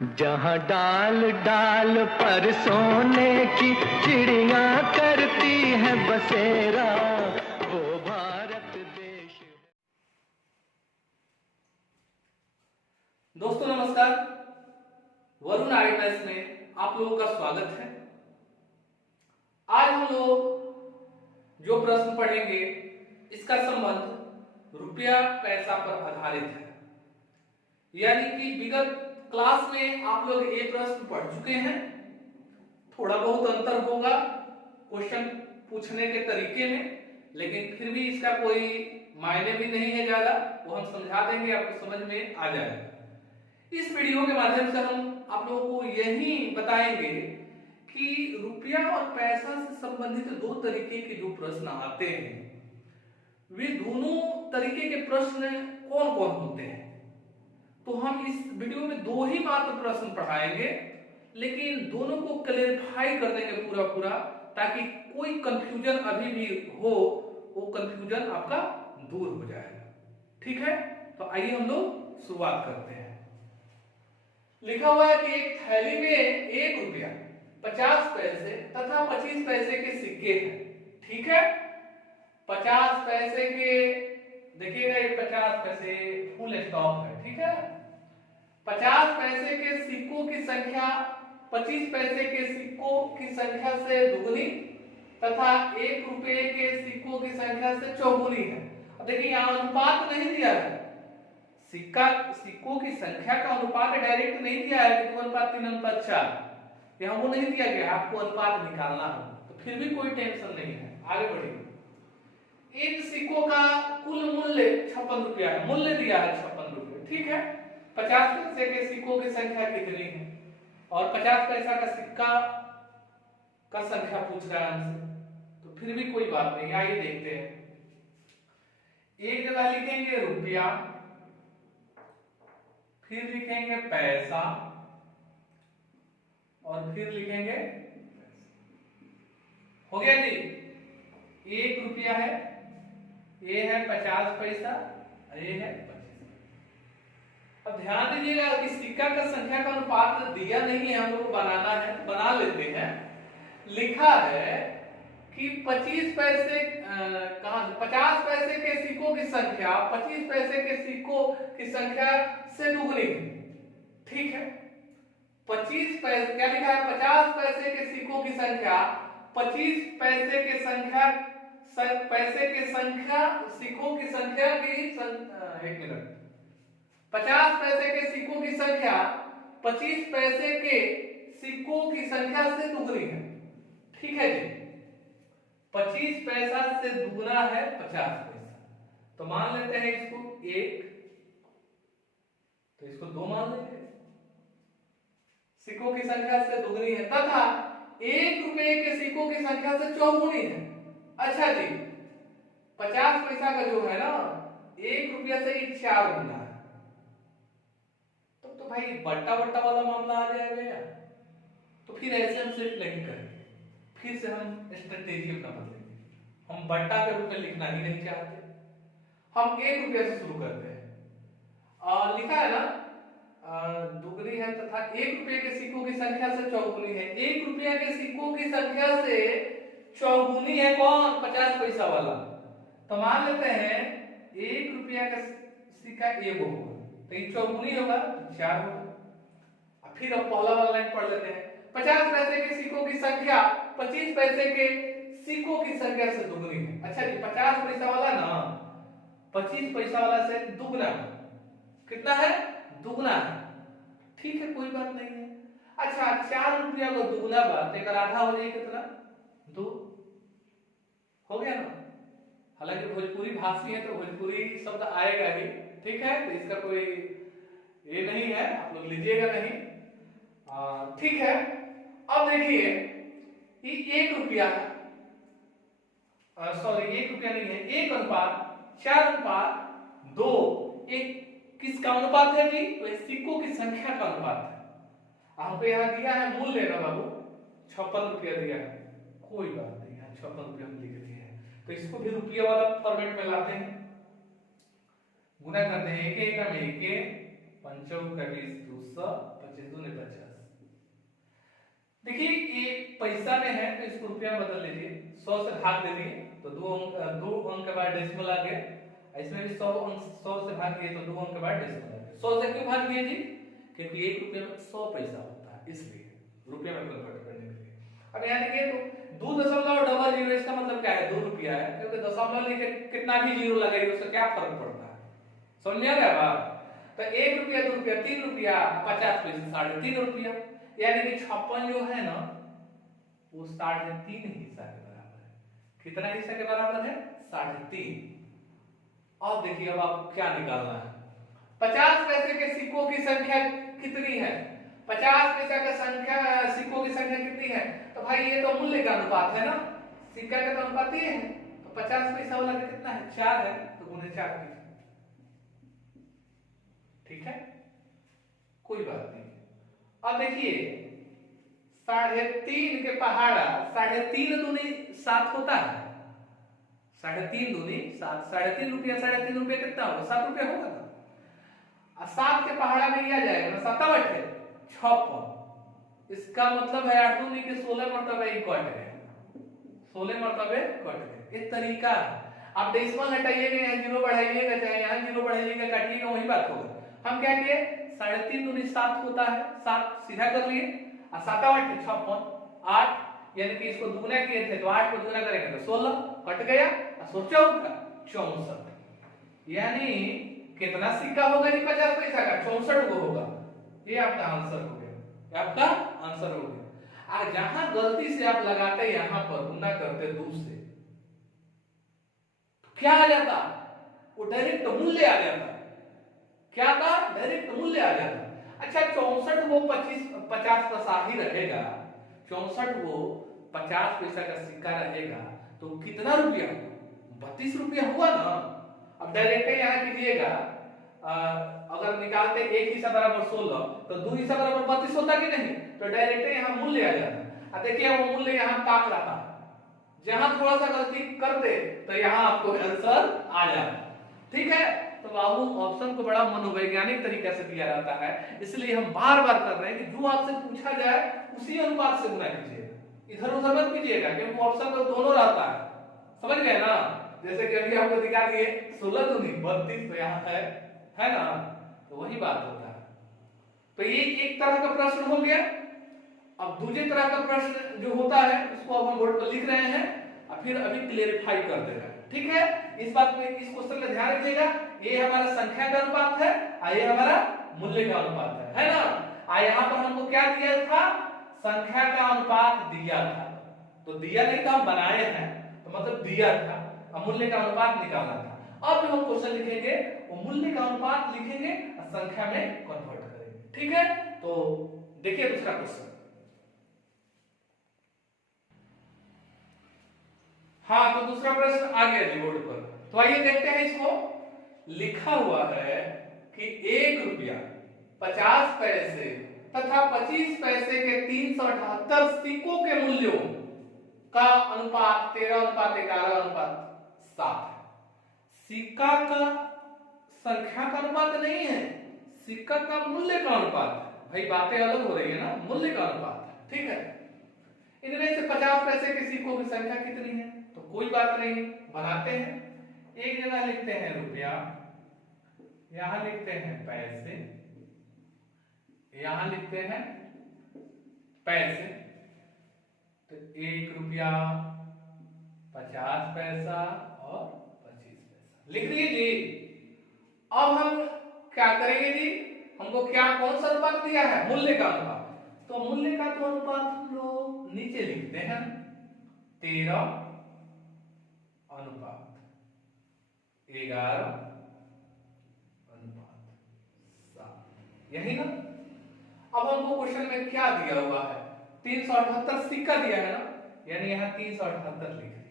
जहाँ डाल डाल पर सोने की चिड़िया करती है बसेरा, वो भारत देश है। दोस्तों नमस्कार, वरुण आईएएस में आप लोगों का स्वागत है। आज हम लोग जो प्रश्न पढ़ेंगे इसका संबंध रुपया पैसा पर आधारित है। यानी कि विगत क्लास में आप लोग ये प्रश्न पढ़ चुके हैं। थोड़ा बहुत अंतर होगा क्वेश्चन पूछने के तरीके में, लेकिन फिर भी इसका कोई मायने भी नहीं है ज्यादा, वो हम समझा देंगे, आपको समझ में आ जाएगा। इस वीडियो के माध्यम से हम आप लोगों को यही बताएंगे कि रुपया और पैसा से संबंधित दो तरीके के जो प्रश्न आते हैं, वे दोनों तरीके के प्रश्न कौन कौन होते हैं। तो हम इस वीडियो में दो ही मात्र प्रश्न पढ़ाएंगे, लेकिन दोनों को क्लेरिफाई कर देंगे पूरा, ताकि कोई कंफ्यूजन अभी भी हो, वो कंफ्यूजन आपका दूर हो जाएगा। ठीक है, तो आइए हम लोग शुरुआत करते हैं। लिखा हुआ है कि एक थैली में 1 रुपया 50 पैसे तथा 25 पैसे के सिक्के हैं। ठीक है, 50 पैसे के, देखिएगा ये 50 पैसे फुल स्टॉप है। ठीक है, 50 पैसे के सिक्कों की संख्या 25 पैसे के सिक्कों की संख्या से दुगुनी तथा 1 रुपये के सिक्कों की संख्या से चौगुनी है। अब देखिए यहाँ अनुपात नहीं दिया है, सिक्कों की संख्या का अनुपात डायरेक्ट नहीं दिया है कि 2:3:4, यहाँ वो नहीं दिया गया, आपको अनुपात निकालना है। तो फिर भी कोई टेंशन नहीं है, आगे बढ़िए। इन सिक्कों का कुल मूल्य 56 रुपया है, मूल्य दिया है 56 रुपये। ठीक है, 50 पैसे के सिक्कों की संख्या कितनी है और 50 पैसा का सिक्का का संख्या पूछ रहा है हमसे, तो फिर भी कोई बात नहीं, आइए देखते हैं। एक जगह लिखेंगे रुपया, फिर लिखेंगे पैसा और फिर लिखेंगे, हो गया जी। 1 रुपया है, ये है 50 पैसा, ये है 25। अब ध्यान दीजिएगा कि सिक्का का संख्या का अनुपात दिया नहीं है, हम लोग को बनाना है, बना लेते हैं। लिखा है कि 25 पैसे कहां, 50 पैसे के सिक्कों की संख्या 25 पैसे के सिक्कों की संख्या से दुगनी है। ठीक है, 25 पैसे क्या लिखा है, 50 पैसे के सिक्कों की संख्या 25 पैसे के संख्या पैसे के संख्या सिक्कों की संख्या की एक मिनट, 50 पैसे के सिक्कों की संख्या 25 पैसे के सिक्कों की संख्या से दुगनी है। ठीक है जी, 25 पैसा से दुगना है 50 पैसा, तो मान लेते हैं इसको 1, तो इसको 2 मान लेंगे। सिक्कों की संख्या से दुगनी है तथा 1 रुपये के सिक्कों की संख्या से चौगुनी है। अच्छा जी, 50 पैसा का जो है ना 1 रुपया से 4 गुना है, तो भाई बट्टा बट्टा वाला मामला आ जाएगा यार। तो फिर ऐसे हम सिर्फ नहीं करेंगे, फिर से हम स्ट्रेटेजी अपना बदलेंगे। हम बट्टा के रूप में लिखना ही नहीं चाहते, हम 1 रुपया से शुरू करते हैं। लिखा है ना दुगनी है तथा 1 रुपये के सिक्कों की संख्या से चौगुनी है। 1 रुपया के सिक्कों की संख्या से चौगुनी है कौन, 50 पैसा वाला। तो मान लेते हैं 1 रुपया का सिक्का एगो होगा, तो ये चौगुनी होगा, 4 होगा। फिर अब पहला वाला लाइन पढ़ लेते हैं। 50 पैसे के सिक्कों की संख्या 25 पैसे के सिक्कों की संख्या से दुगनी है। अच्छा जी, 50 पैसा वाला ना 25 पैसा वाला से दुगना, कितना है, दुगना है। ठीक है, कोई बात नहीं है। अच्छा, 4 रुपया को दुगना बात एक आधा हो जाए कितना, 2 हो गया ना। हालांकि भोजपुरी भाषी है तो भोजपुरी शब्द आएगा ही। ठीक है, तो इसका कोई ये नहीं है, आप लोग लीजिएगा नहीं। ठीक है, अब देखिए ये 1 रुपया है, सॉरी 1 रुपया नहीं है, 1:4:2। एक किसका अनुपात है जी, तो सिक्कों की संख्या का अनुपात है। हमको यहाँ दिया है मूल्य ना बाबू, 56 रुपया दिया है, कोई बात नहीं, यहाँ 56 रुपया हम लिख दिए हैं। तो इसको भी रुपया वाला फॉर्मेट में लाते हैं, गुना करते हैं, 1 1 में 1, 5 20 250 25 दूनी 50। देखिए ये पैसा में है तो इसको रुपया में बदल लीजिए, 100 से भाग दे दिए तो 2 अंक के बाद डेसिमल आ गया। इसमें भी 100 से भाग दिए तो 2 अंक के बाद डेसिमल आ गया। 100 से क्यों भाग दिए जी? क्योंकि 1 रुपये में 100 पैसा होता है, इसलिए रुपये में कन्वर्ट करने के लिए। अब यहाँ देखिए तो 2.00 इसका मतलब क्या है? 2 रुपया है, क्योंकि दशमलव लिखे कितना भी जीरो लगाइए उससे क्या फर्क पड़ता है? समझ में आ गया बात? तो 1 रुपया, 2 रुपया, 3 रुपया, 50 पैसे 3.5 रुपया, यानी कि 56 जो है ना वो 3.5 हिस्सा के बराबर है। कितना हिस्सा के बराबर है? 3.5। और देखिए अब आपको क्या निकालना है? 50 पैसे के सिक्कों की संख्या कितनी है? 50 पैसा का संख्या सिक्कों की संख्या कितनी है? तो भाई ये तो मूल्य का अनुपात है ना, सिक्का का तो अनुपात ये है। तो 50 पैसा वाला का कितना है? 4 है, तो गुने 4 कीजिए। ठीक है, कोई बात नहीं। अब देखिए 3.5 के पहाड़ा 3.5 दूनी 7 होता है। 3.5 दूनी 7, 3.5 रुपया, 3.5 रुपया कितना होगा? 7 रुपया होगा ना। 7 के पहाड़ा में क्या जाएगा ना? 7 बटे 56। इसका मतलब है 8 दूनी के 16 मरतबे ही कट गए, 16 मरतबे कट गए। ये तरीका है। आप डेसिमल हटाइएगा, यहाँ जीरो बढ़ाइएगा, चाहे यहाँ जीरो बढ़ाइएगा, काटिएगा, वही बात होगा। हम क्या किए? 3.5 दूनी 7 होता है, 7 सीधा कर लिए और 7 बटे 56 8, यानी कि इसको दुगना किए थे तो 8 को दुगना करेंगे तो 16 कट गया और 64, यानी कितना सिक्का होगा जी? 50 पैसा का 64 को होगा। ये आपका आंसर हो गया, ये आपका आंसर हो गया। और जहां गलती से आप लगाते यहाँ पर गुना करते 2 से, तो क्या आ जाता? वो डायरेक्ट मूल्य आ जाता। क्या था? डायरेक्ट मूल्य आ जाता। अच्छा 64 वो 50 का शाही रहेगा, 64 वो 50 पैसा का सिक्का रहेगा तो कितना रुपया? 32 रुपया हुआ ना। अब डायरेक्ट यहाँ कीजिएगा, अगर निकालते एक हिस्सा बराबर 16 तो 2 हिस्सा बराबर 32 होता कि नहीं? तो डायरेक्ट यहाँ मूल्य आ जाता। देखिए वो मूल्य यहाँ ताक रहा, जहां थोड़ा सा गलती करते तो यहाँ आपको आंसर आ जाता। ठीक है, तो बाबू ऑप्शन को बड़ा मनोवैज्ञानिक तरीके से दिया जाता है, इसलिए हम बार बार कर रहे हैं कि जो आपसे पूछा जाए उसी अनुपात से गुना कीजिएगा, इधर उधर मत कीजिएगा, क्योंकि ऑप्शन तो दोनों रहता है। समझ गए ना? जैसे कि अभी आपको दिखा दिए 16 दूनी 32, तो यहाँ है ना, तो वही बात होता है। तो ये एक तरह का प्रश्न हो गया। अब दूसरे तरह का प्रश्न जो होता है उसको अब हम बोर्ड पर लिख रहे हैं और फिर अभी क्लेरिफाई कर दे रहे हैं। ठीक है, इस बात में, इस क्वेश्चन में ध्यान रखिएगा, ये हमारा संख्या का अनुपात है और ये हमारा मूल्य का अनुपात है ना। और यहाँ पर हमको क्या दिया था? संख्या का अनुपात दिया था, तो दिया नहीं था, हम बनाए हैं, तो मतलब दिया था, और मूल्य का अनुपात निकालना था। अब जो हम क्वेश्चन लिखेंगे वो मूल्य का अनुपात लिखेंगे और संख्या में कन्वर्ट करेंगे। ठीक है, तो देखिए दूसरा क्वेश्चन। हाँ, तो दूसरा प्रश्न आ गया जी बोर्ड पर, तो आइए देखते हैं इसको। लिखा हुआ है कि 1 रुपया 50 पैसे तथा 25 पैसे के 378 सिक्कों के मूल्यों का अनुपात 13:11:7 है। सिक्का का संख्या का अनुपात नहीं है, सिक्का का मूल्य का अनुपात है। भाई बातें अलग हो रही है ना, मूल्य का अनुपात है। ठीक है, इनमें से 50 पैसे के सिक्कों की संख्या कितनी है? तो कोई बात नहीं, बनाते हैं। एक जगह लिखते हैं रुपया, यहां लिखते हैं पैसे, यहां लिखते हैं पैसे। तो 1 रुपया 50 पैसा और 25 पैसा लिख दिए जी। अब हम क्या करेंगे जी? हमको क्या, कौन सा अनुपात दिया है? मूल्य का अनुपात। तो मूल्य का तो अनुपात हम लोग नीचे लिखते हैं 13:11, यही ना। अब हमको क्वेश्चन में क्या दिया हुआ है? 378 सिक्का दिया है ना, यानी यहाँ 378 लिख दिए।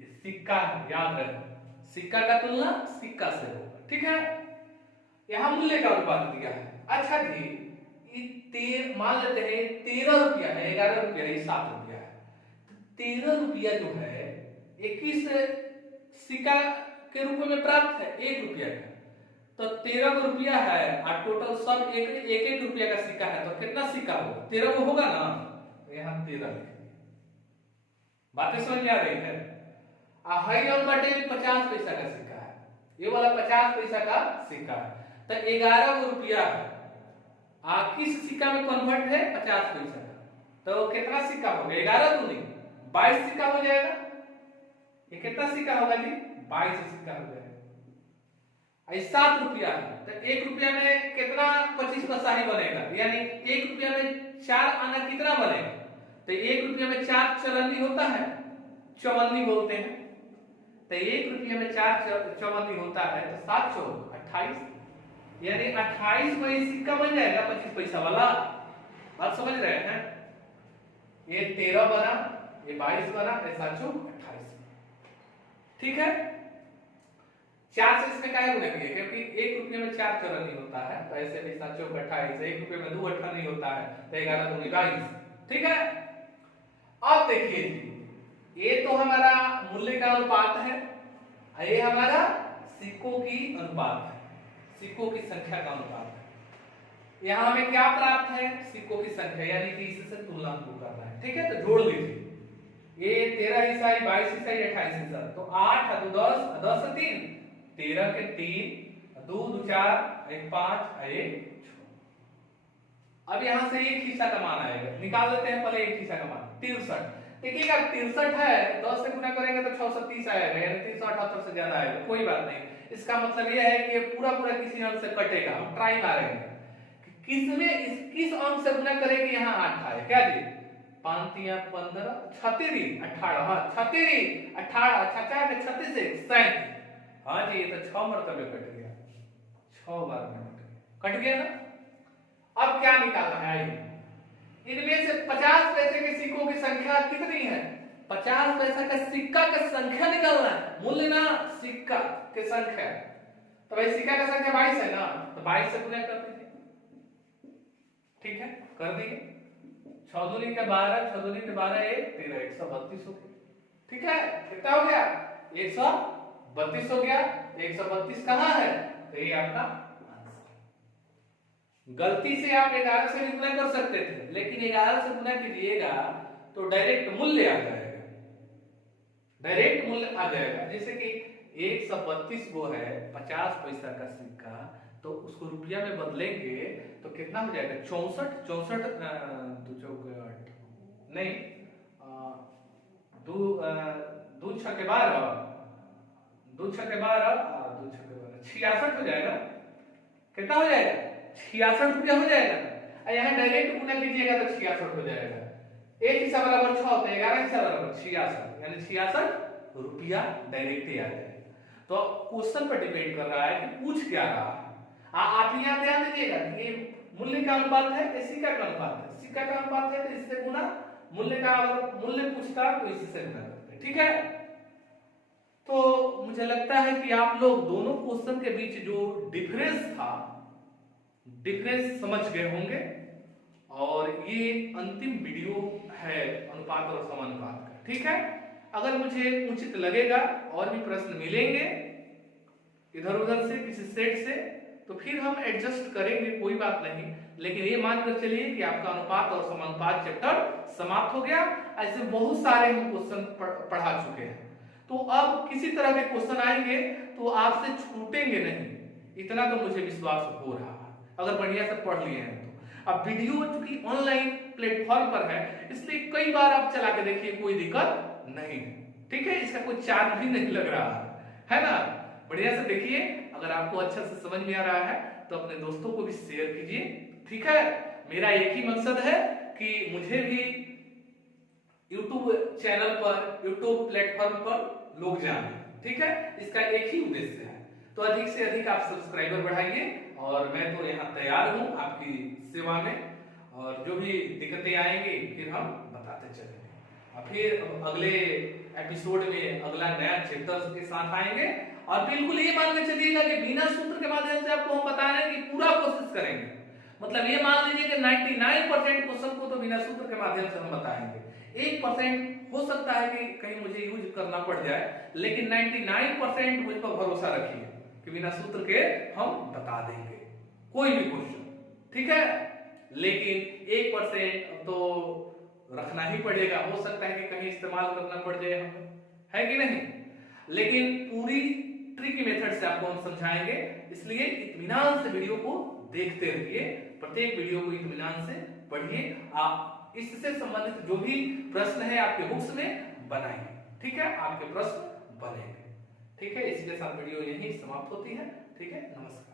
ये सिक्का है, याद रहे, सिक्का का तुलना सिक्का से होगा। ठीक है, यहाँ मूल्य का अनुपात दिया है। अच्छा जी, मान लेते हैं 13 रुपया है, 11 रुपया है, 7 रुपया है। 13 रुपया जो है 21 सिक्का के रूप में प्राप्त है 1 रुपया का, तो 13 रुपया है और टोटल सब एक एक रुपया का सिक्का है, तो कितना सिक्का होगा? 13 को होगा ना, तो यहाँ 13 लिखेंगे। बातें समझ में आ रही है? हाई और बटे 50 पैसा का सिक्का है, ये वाला 50 पैसा का सिक्का है, तो 11 रुपया है। किस सिक्का में कन्वर्ट है? 50 पैसा का, तो कितना सिक्का होगा? 11 दूनी 22 सिक्का हो जाएगा। ये कितना सिक्का होगा जी? 22 सिक्का हो जाएगा। 7 रुपया है, तो 1 रुपया में कितना 25 पैसा ही बनेगा, यानी 1 रुपया में 4 आना कितना बनेगा? तो 1 रुपया में 4 चवन्नी होता है, चवन्नी बोलते हैं, तो 1 रुपया में 4 चवन्नी होता है, तो 7 चौक 28, यानी 28 में सिक्का बन जाएगा 25 पैसा वाला। बात समझ रहे हैं? ये 13 बना, ये 22 बना, ऐसा 28। ठीक है, 4 से इसमें काहे गुणेंगे? क्योंकि 1 रुपये में 4 चौरन्नी होता है, तो ऐसे भी 7 चौक 28, 1 रुपये में 2 अट्ठानी होता है, तो 11 दूनी 22। ठीक है, अब देखिए जी, ये तो हमारा मूल्य का अनुपात है, ये हमारा सिक्कों की अनुपात है, सिक्कों की संख्या का अनुपात है। यहाँ हमें क्या प्राप्त है? सिक्कों की संख्या, यानी कि इससे तुलना को करना है। ठीक है, तो जोड़ लीजिए, ये 13 हिस्सा, 22 हिस्सा, 28 हिस्सा, तो 8 2 10, 10 से 3, 13 के 3, 2 2 4, 1 5, 1 6। अब यहाँ से एक हिस्सा का मान आएगा, निकाल लेते हैं पहले एक हिस्सा का मान, 63। देखिएगा 63 है, 10 से गुना करेंगे तो 630 आएगा, यानी 378 से ज्यादा आएगा। कोई बात नहीं, इसका मतलब यह है कि ये पूरा पूरा किसी अंक से कटेगा। हम ट्राई मारेंगे किसमें किस अंक से गुना करेंगे। यहाँ 8 आए, क्या जी? 5 3 15, 36 18, हाँ 36 18, 4 36 37। हाँ जी, ये तो 6 मरतबे कट गया, 6 बार में कट गया ना। अब क्या निकालना है? आइए, इनमें से 50 पैसे के सिक्कों की संख्या कितनी है? 50 पैसा का सिक्का का संख्या निकालना है, मूल्य ना सिक्का की संख्या। तो भाई सिक्का का संख्या 22 है ना, तो 22 से गुना कर दीजिए। ठीक है, कर दिए। 6 दूनी के 12, 6 दूनी के 12, 13, 132 हो गया। ठीक है, कितना हो गया? 132 हो गया। 132 कहाँ है? तो ये आपका गलती से आप 11 से भी गुना कर सकते थे, लेकिन 11 से गुना कीजिएगा तो डायरेक्ट मूल्य आ जाएगा, डायरेक्ट मूल्य आ जाएगा। जैसे कि 132 वो है 50 पैसा का सिक्का, तो उसको रुपया में बदलेंगे तो कितना हो जाएगा? 64 64 2 चौक 8 नहीं, 2 छक्के 12, 2 छक्के 12, 2 छक्के 12, 66 हो जाएगा। कितना हो जाएगा? 66 रुपया हो जाएगा। यहाँ डायरेक्ट गुना कीजिएगा तो 66 हो जाएगा। एक हिस्सा बराबर 6 होता है, 11 हिस्सा बराबर 66, यानी 66 रुपया डायरेक्ट ही आ जाएगा। तो क्वेश्चन पर डिपेंड कर रहा है कि पूछ क्या रहा है। आप यहाँ ध्यान दीजिएगा कि ये मूल्य का अनुपात है, सिक्का का अनुपात है, सिक्का का अनुपात है तो इससे गुना, मूल्य का अगर मूल्य पूछता तो इससे गुना करते। ठीक है, तो मुझे लगता है कि आप लोग दोनों क्वेश्चन के बीच जो डिफरेंस था, डिफरेंस समझ गए होंगे। और ये अंतिम वीडियो है अनुपात और समानुपात का। ठीक है, अगर मुझे उचित लगेगा और भी प्रश्न मिलेंगे इधर उधर से किसी सेट से, तो फिर हम एडजस्ट करेंगे, कोई बात नहीं। लेकिन ये मानकर चलिए कि आपका अनुपात और समानुपात चैप्टर समाप्त हो गया। ऐसे बहुत सारे हम क्वेश्चन पढ़ा चुके हैं, तो अब किसी तरह के क्वेश्चन आएंगे तो आपसे छूटेंगे नहीं, इतना तो मुझे विश्वास हो रहा है, अगर बढ़िया से पढ़ लिए हैं तो। अब वीडियो चूंकि ऑनलाइन प्लेटफॉर्म पर है, इसलिए कई बार आप चला के देखिए, कोई दिक्कत नहीं है। ठीक है, इसका कोई चार्ज भी नहीं लग रहा है ना। बढ़िया से देखिए, अगर आपको अच्छा से समझ में आ रहा है तो अपने दोस्तों को भी शेयर कीजिए। ठीक है, मेरा एक ही मकसद है कि मुझे भी YouTube चैनल पर, YouTube प्लेटफॉर्म पर लोग जाने। ठीक है, इसका एक ही उद्देश्य है। तो अधिक से अधिक आप सब्सक्राइबर बढ़ाइए, और मैं तो यहाँ तैयार हूँ आपकी सेवा में, और जो भी दिक्कतें आएंगी फिर हम बताते चलेंगे। और फिर अगले एपिसोड में अगला नया चैप्टर के साथ आएंगे। और बिल्कुल ये मान के चलिएगा कि बिना सूत्र के माध्यम से आपको हम बता रहे हैं कि पूरा कोशिश करेंगे। मतलब ये मान लीजिए कि 99% क्वेश्चन को तो बिना सूत्र के माध्यम से हम बताएंगे। 1% हो सकता है कि कहीं मुझे यूज करना पड़ जाए, लेकिन 99% मुझ पर भरोसा रखिए, कि बिना सूत्र के हम बता देंगे कोई भी क्वेश्चन, ठीक है। लेकिन 1% तो रखना ही पड़ेगा, हो सकता है कि कहीं इस्तेमाल करना पड़ जाए हमें, है कि नहीं। लेकिन पूरी ट्रिकी मेथड से आपको हम समझाएंगे, इसलिए इत्मीनान से वीडियो को देखते रहिए, प्रत्येक वीडियो को इत्मीनान से पढ़िए। आप इससे संबंधित जो भी प्रश्न है आपके बुक्स में बनाइए, ठीक है, आपके प्रश्न बनेंगे, ठीक है। इसके साथ वीडियो यहीं समाप्त होती है, ठीक है। नमस्कार।